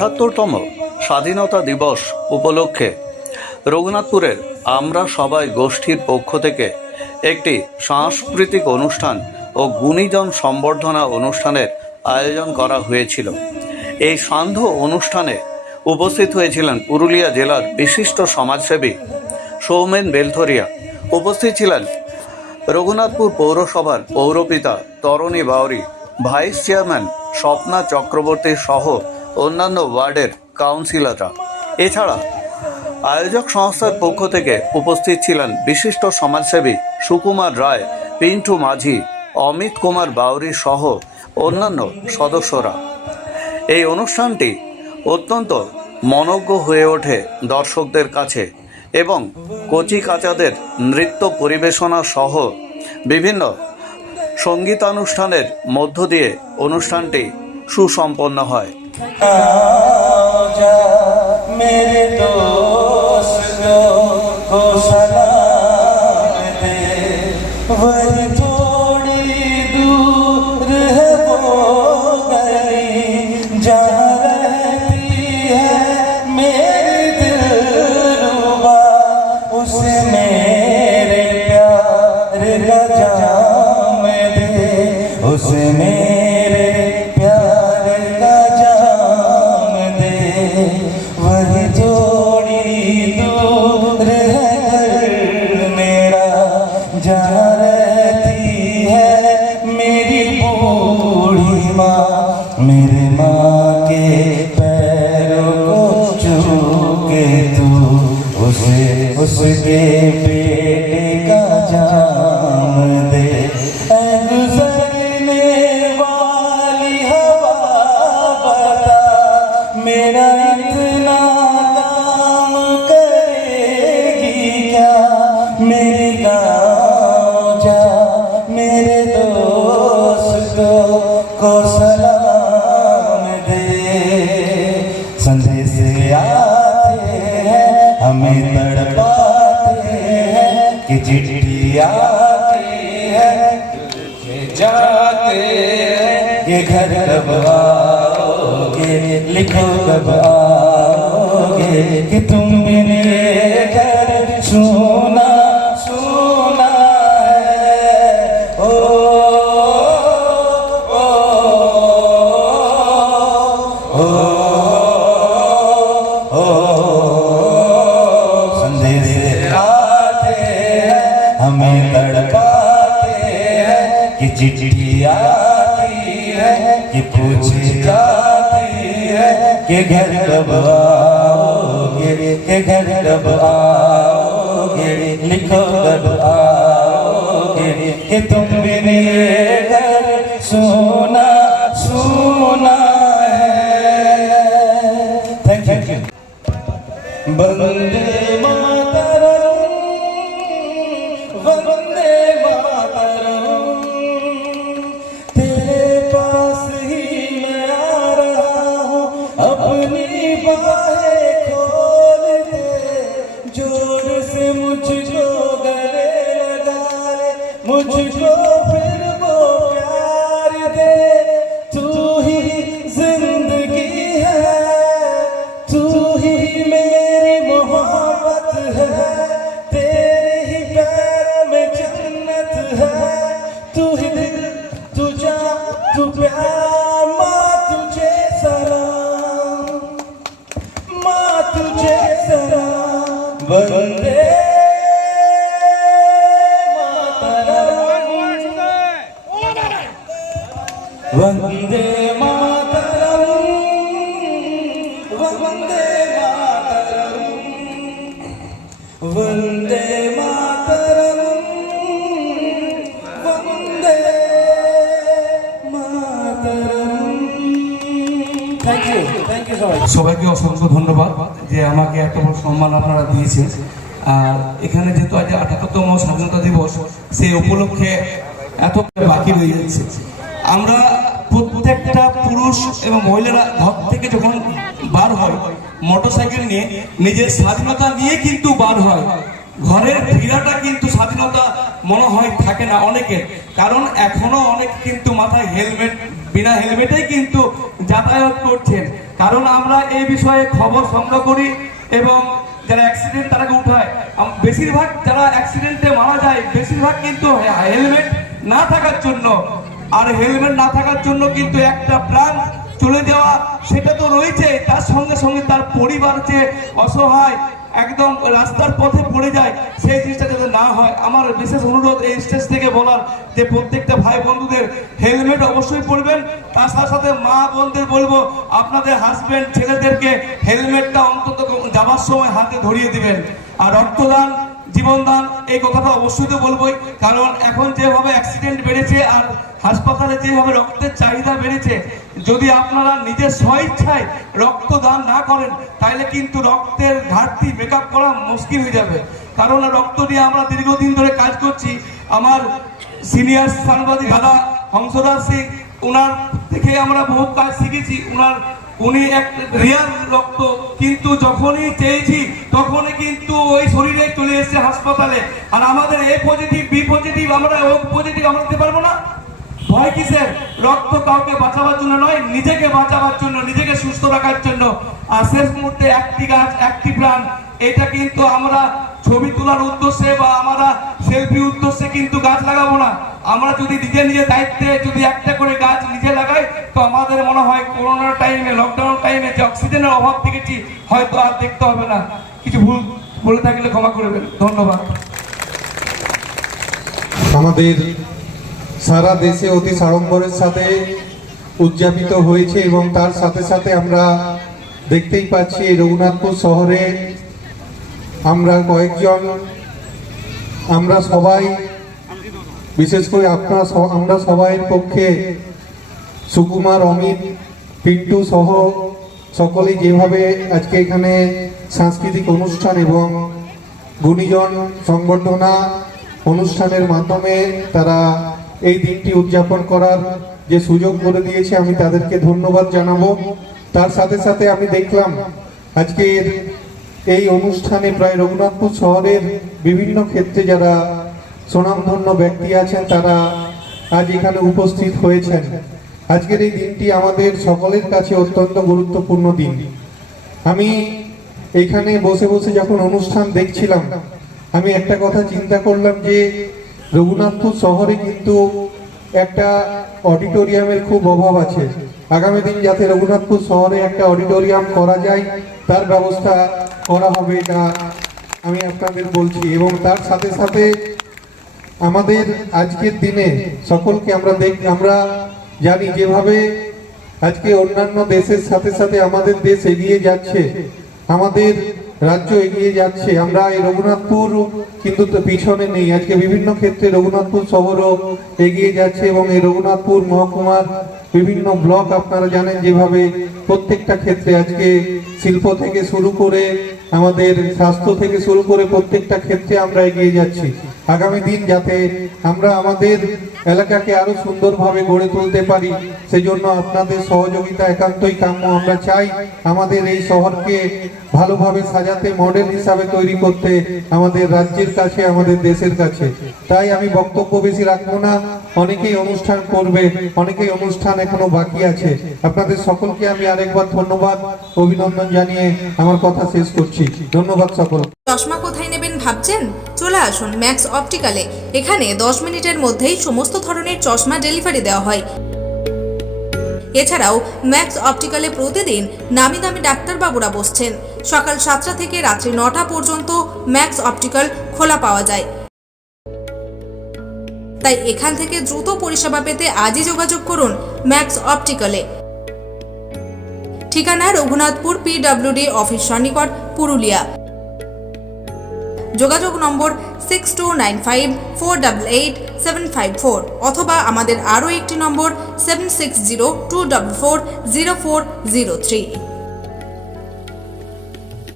৭৮তম স্বাধীনতা দিবস উপলক্ষে রঘুনাথপুরের আমরা সবাই গোষ্ঠীর পক্ষ থেকে একটি সাংস্কৃতিক অনুষ্ঠান ও গুণীজন সম্বর্ধনা অনুষ্ঠানের আয়োজন করা হয়েছিল। এই সান্ধ্য অনুষ্ঠানে উপস্থিত হয়েছিলেন পুরুলিয়া জেলার বিশিষ্ট সমাজসেবী সৌমেন বেলথরিয়া। উপস্থিত ছিলেন রঘুনাথপুর পৌরসভার পৌরপিতা তরণী বাউরি, ভাইস চেয়ারম্যান স্বপ্না চক্রবর্তী সহ অন্যান্য ওয়ার্ডের কাউন্সিলররা। এছাড়া আয়োজক সংস্থার পক্ষ থেকে উপস্থিত ছিলেন বিশিষ্ট সমাজসেবী সুকুমার রায়, পিন্টু মাঝি, অমিত কুমার বাউরি সহ অন্যান্য সদস্যরা। এই অনুষ্ঠানটি অত্যন্ত মনোজ্ঞ হয়ে ওঠে দর্শকদের কাছে এবং কচিকাচাদের নৃত্য পরিবেশনা সহ বিভিন্ন সঙ্গীতানুষ্ঠানের মধ্য দিয়ে অনুষ্ঠানটি সুসম্পন্ন হয়। मेरे माँ के पैरों को छूके तू उसके बेटे का जाम दे। गुजरने वाली हवा बता मेरा इतना काम करेगी क्या। मेरे गाँव जा मेरे दोस्त को सलाम दे। संदेश आते हैं हमें तड़पाते हैं कि चिट्ठी आती है जाते हैं ये घर कब आओगे लिखो कब आओगे कि तुम बिन ये घर सुना सुना है। ओ हमें तड़पाते हैं कि चिट्ठी आती है कि पूछी जाती है कि घर कब आओगे कि घर कब आओगे लिखो कब आओगे कि तुम बिन ये घर सुना सुना है। Thank you. वंदे मातरम वंदे मातरम। तेरे पास ही मैं आ रहा हूँ अपनी बाहें खोल दे। जोर से मुझको गले लगा ले मुझको फिर वो प्यार दे। तू ही जिंदगी है तू ही मेरी मोहब्बत है। तेरे ही पैरों में जन्नत है। तू ही दिल तू जान तू प्यार। माँ तुझे सलाम माँ तुझे सलाम। वंदे मातरम वंदे मातरम वंदे मातरम वंदे मातरम वंदे मातरम। थैंक यू সবাইকে অসংখ্য ধন্যবাদ যে আমাকে এত বড় সম্মান আপনারা দিয়েছেন। আর এখানে যেহেতু আজ ৭৮তম স্বাধীনতা দিবস সেই উপলক্ষে এত বাকি রয়ে যাচ্ছে। আমরা প্রত্যেকটা পুরুষ এবং মহিলারা ঘর থেকে যখন বার হয় মোটরসাইকেল নিয়ে নিজের স্বাধীনতা নিয়ে কিন্তু বার হয়। ঘরের ফিরাটা কিন্তু স্বাধীনতা মনে হয় থাকে না অনেকের, কারণ এখনো অনেক কিন্তু মাথায় হেলমেট, বিনা হেলমেটেই কিন্তু যাতায়াত করছেন। কারণ আমরা এই বিষয়ে খবর সংগ্রহ করি এবং যারা অ্যাক্সিডেন্ট তারাকে উঠায়। বেশিরভাগ যারা অ্যাক্সিডেন্টে মারা যায় বেশিরভাগ কিন্তু হেলমেট না থাকার জন্য, আর হেলমেট না থাকার জন্য কিন্তু একটা প্রাণ চলে যাওয়া সেটা তো রয়েছে, তার সঙ্গে সঙ্গে তার পরিবার যে অসহায় একদম রাস্তার পথে পড়ে যায় সেই জিনিসটা যাতে না হয়। আমার বিশেষ অনুরোধ এই স্টেজ থেকে বলার যে প্রত্যেকটা ভাই বন্ধুদের হেলমেট অবশ্যই পরবেন। তার সাথে সাথে মা বোনদের বলবো আপনাদের হাজবেন্ড ছেলেদেরকে হেলমেটটা অন্তত যাওয়ার সময় হাতে ধরিয়ে দিবেন। আর রক্তদান জীবনদান এই কথাটা অবশ্যই তো বলবোই, কারণ এখন যেভাবে অ্যাক্সিডেন্ট বেড়েছে আর হাসপাতালে যেভাবে রক্তের চাহিদা বেড়েছে, যদি আপনারা নিজের স্বইচ্ছায় রক্তদান না করেন তাহলে কিন্তু রক্তের ঘাটতি মেকআপ করা মুশকিল হয়ে যাবে। কারণ রক্ত নিয়ে আমরা দীর্ঘদিন ধরে কাজ করছি। আমার সিনিয়র সাংবাদিক দাদা হংসদাস সিং, ওনার থেকে আমরা বহু কাজ শিখেছি। উনি এক রিয়াল রক্ত, কিন্তু যখনই চেয়েছি তখনই কিন্তু ওই শরীরে চলে এসেছে হাসপাতালে। আর আমাদের এ পজিটিভ বি পজিটিভ, আমরা ও পজিটিভ আমরা দিতে পারবো না। ভয় কিসের? রক্ত কাউকে বাঁচাবার জন্য নয়, নিজেকে বাঁচাবার জন্য, নিজেকে সুস্থ রাখার জন্য। আর শেষ মুহূর্তে একটি গাছ একটি প্রাণ, এটা কিন্তু আমরা ছবি তোলার উদ্দেশ্যে বা আমরা সেলফি উদ্দেশ্যে কিন্তু গাছ লাগাবো না। আমরা যদি নিজের দায়িত্বে যদি একটা করে গাছ নিজে লাগাই, তো আমাদের মনে হয় করোনার টাইমে, লকডাউন টাইমে যে অক্সিজেনের অভাব দেখেছি হয়তো আর দেখতে হবে না। কিছু ভুল বলে থাকলে ক্ষমা করবেন। ধন্যবাদ। আমাদের সারা দেশে অতি সাড়ম্বরের সাথে উদযাপিত হয়েছে এবং তার সাথে সাথে আমরা দেখতেই পাচ্ছি রঘুনাথপুর শহরে আমরা কয়েকজন, আমরা সবাই, বিশেষ করে আমরা সবাইয়ের পক্ষে সুকুমার, অমিত, পিন্টু সহ সকলেই যেভাবে আজকে এখানে সাংস্কৃতিক অনুষ্ঠান এবং গুণীজন সংবর্ধনা অনুষ্ঠানের মাধ্যমে তারা এই দিনটি উদযাপন করার যে সুযোগ করে দিয়েছে, আমি তাদেরকে ধন্যবাদ জানাবো। তার সাথে সাথে আমি দেখলাম আজকের এই অনুষ্ঠানে প্রায় রঘুনাথপুর শহরের বিভিন্ন ক্ষেত্রে যারা সুনামধন্য ব্যক্তি আছেন তারা আজ এখানে উপস্থিত হয়েছেন। আজকের এই দিনটি আমাদের সকলের কাছে অত্যন্ত গুরুত্বপূর্ণ দিন। আমি এখানে বসে বসে যখন অনুষ্ঠান দেখছিলাম, আমি একটা কথা চিন্তা করলাম যে রঘুনাথপুর শহরে কিন্তু একটা অডিটোরিয়ামের খুব অভাব আছে। আগামী দিন যাতে রঘুনাথপুর শহরে একটা অডিটোরিয়াম করা যায় তার ব্যবস্থা করা হবে, এটা আমি আপনাদের বলছি। এবং তার সাথে সাথে আমাদের আজকের দিনে সকলকে আমরা জানি যেভাবে আজকে অন্যান্য দেশের সাথে সাথে আমাদের দেশ এগিয়ে যাচ্ছে, আমাদের রাজ্য এগিয়ে যাচ্ছে, আমরা এই রঘুনাথপুর কিন্তু পিছনে নেই। আজকে বিভিন্ন ক্ষেত্রে রঘুনাথপুর শহরও এগিয়ে যাচ্ছে এবং এই রঘুনাথপুর মহকুমার বিভিন্ন ব্লক আপনারা জানেন যেভাবে প্রত্যেকটা ক্ষেত্রে আজকে শিল্প থেকে শুরু করে আমাদের স্বাস্থ্য থেকে শুরু করে প্রত্যেকটা ক্ষেত্রে আমরা এগিয়ে যাচ্ছি। আগামী দিন যাতে আমরা আমাদের এলাকাকে আরো সুন্দরভাবে গড়ে তুলতে পারি, সেজন্য আপনাদের সহযোগিতা একান্তই কাম্য। আমরা চাই আমাদের এই শহরকে ভালোভাবে সাজাতে, মডেল হিসাবে তৈরি করতে আমাদের রাজ্যের কাছে, আমাদের দেশের কাছে। তাই আমি বক্তব্য বেশি রাখবো না, অনেকেই অনুষ্ঠান করবে, অনেকেই অনুষ্ঠান এখনো বাকি আছে। আপনাদের সকলকে আমি আরেকবার ধন্যবাদ, অভিনন্দন জানিয়ে আমার কথা শেষ করছি। ধন্যবাদ সকল। চশমা কোথায় নেবেন ভাবছেন? চলে আসুন ম্যাক্স অপটিক্যালে। এখানে 10 মিনিটের মধ্যেই সমস্ত ধরনের চশমা ডেলিভারি দেওয়া হয়। এছাড়াও ম্যাক্স অপটিক্যালে প্রতিদিন নামি দামি ডাক্তারবাবুরা বসছেন। সকাল 7টা থেকে রাত্রি 9টা পর্যন্ত ম্যাক্স অপটিক্যাল খোলা পাওয়া যায়। তাই এখান থেকে দ্রুত পরিষেবা পেতে আজই যোগাযোগ করুন ম্যাক্স অপটিক্যালে। ঠিকানা রঘুনাথপুর PWD অফিস সন্নিকট, পুরুলিয়া। যোগাযোগ নম্বর 6295488754 অথবা আমাদের আরও একটি নম্বর 7602440403।